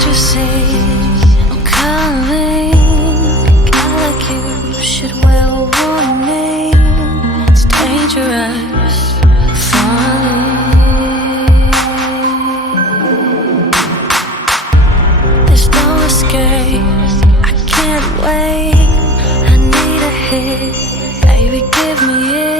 Can't you see I'm coming? A guy like you should wear a warning. It's dangerous, falling. There's no escape, I can't wait. I need a hit, baby, give me it.